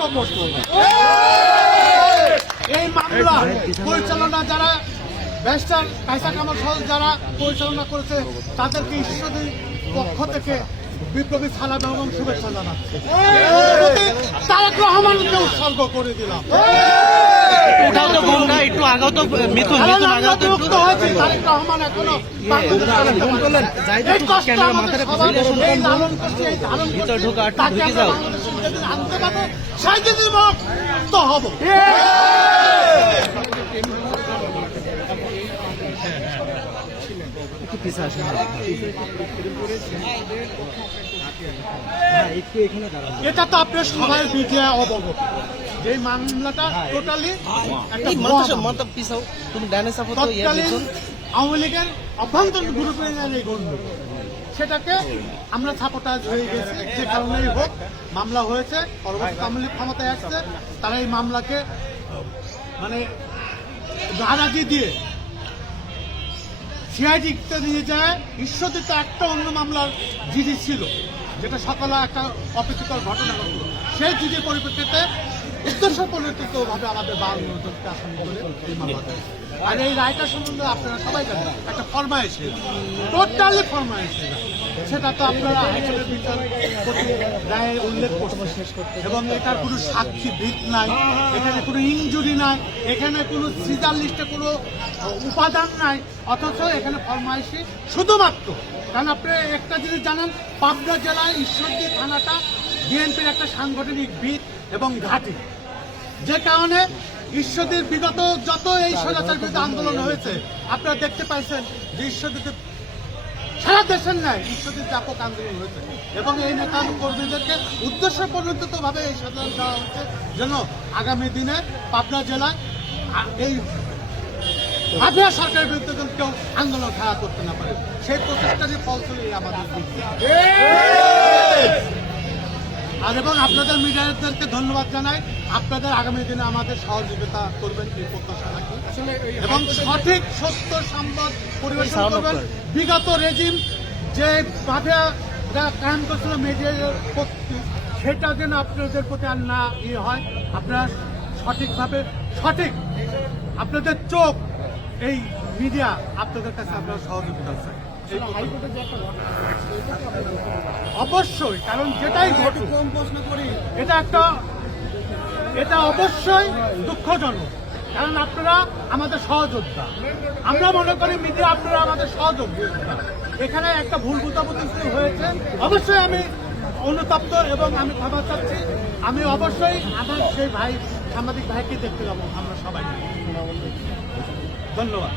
বিতর্ক করতো না। এই মামলা পরিচালনা যারা ব্যারিস্টার কায়সা কামাল সহ যারা পরিচালনা করেছে তাদেরকে ঈশ্বরের পক্ষ থেকে বিপ্লবী সালাম এবং শুভেচ্ছা জানাচ্ছে। তারেক রহমানকে উৎসর্গ করে দিলাম। একটু আগেও তো মুক্ত হয়েছে তারেক রহমান এখনো আনতে পারবো সেই দিন মুক্ত হব। এটা তো আপনার সবাই মিডিয়া অবগত যে মামলাটা টোটালি আওয়ামী লীগের অভ্যন্তরীণ গ্রুপের এই গণ্ডগোল, সেটাকে আমরা সাপোর্টাজ হয়ে গেছি। যে কারণেই হোক মামলা হয়েছে, পরবর্তী আওয়ামী লীগ ক্ষমতায় আসছে, তারা এই মামলাকে মানে রাজি দিয়ে সিআইডিতে নিয়ে যায়। ঈশ্বরদীতে একটা অন্য মামলার জিডি ছিল, যেটা সকালে একটা অপ্রীতিকর ঘটনা ঘটল। সেই জিডির পরিপ্রেক্ষিতে উদ্দেশ্য পরিণতভাবে আমাদের 52 জনকে আসামি করে এই মামলা দেয়। আর এই রায়টা সম্বন্ধে আপনারা সবাই জানেন, একটা ফরমাইশ, টোটালি ফরমাইশ। সেটা তো আপনারা হাইকোর্টের বিচারপতি রায়ে উল্লেখ করছেন এবং এটার কোনো সাক্ষী ভিত নাই, এখানে কোনো ইনজুরি নাই, এখানে কোনো সিজার লিস্টে কোনো উপাদান নাই, অথচ এখানে ফরমাইশি শুধুমাত্র। কারণ আপনি একটা জিনিস জানেন, পাবনা জেলায় ঈশ্বরদী থানাটা বিএনপির একটা সাংগঠনিক ভিত এবং ঘাঁটি, যে কারণে ঈশ্বরদীর বিগত যত এই স্বৈরাচার বিরুদ্ধে আন্দোলন হয়েছে আপনারা দেখতে পাইছেন যে ঈশ্বরদীতে সারা দেশের ন্যায় ঈশ্বরদীর ব্যাপক আন্দোলন হয়েছে এবং এই নেতা কর্মীদেরকে উদ্দেশ্য পরিণতভাবে এই সাধারণ দেওয়া হচ্ছে যেন আগামী দিনে পাবনা জেলায় এই মাফিয়া সরকারের বিরুদ্ধে কেউ আন্দোলন খাড়া করতে না পারে। সেই প্রচেষ্টারই ফলস্বরূপ আমাদের আর এবং আপনাদের মিডিয়াদেরকে ধন্যবাদ জানাই। আপনাদের আগামী দিনে আমাদের সহযোগিতা করবেন এই প্রত্যাশা রাখি এবং সঠিক সত্য সংবাদ পরিবেশন করবেন। বিগত রেজিম যে মাফিয়ারা কায়েম করছিল মিডিয়ার প্রতি, সেটা যেন আপনাদের প্রতি আর না হয়। আপনারা সঠিকভাবে আপনাদের চোখ এই মিডিয়া আপনাদের কাছে আপনারা সহযোগিতা আছে অবশ্যই, কারণ যেটাই ঘটুক এটা অবশ্যই দুঃখজনক, কারণ আপনারা আমাদের সহযোদ্ধা। আমরা মনে করি মিডিয়া আপনারা আমাদের সহযোদ্ধা। এখানে একটা ভুল বুঝাবুঝি হয়েছে, অবশ্যই আমি অনুতপ্ত এবং আমি ক্ষমা চাচ্ছি। আমি অবশ্যই আমার সেই ভাই সাংবাদিক ভাইকে দেখতে যাবো আমরা সবাই। ধন্যবাদ।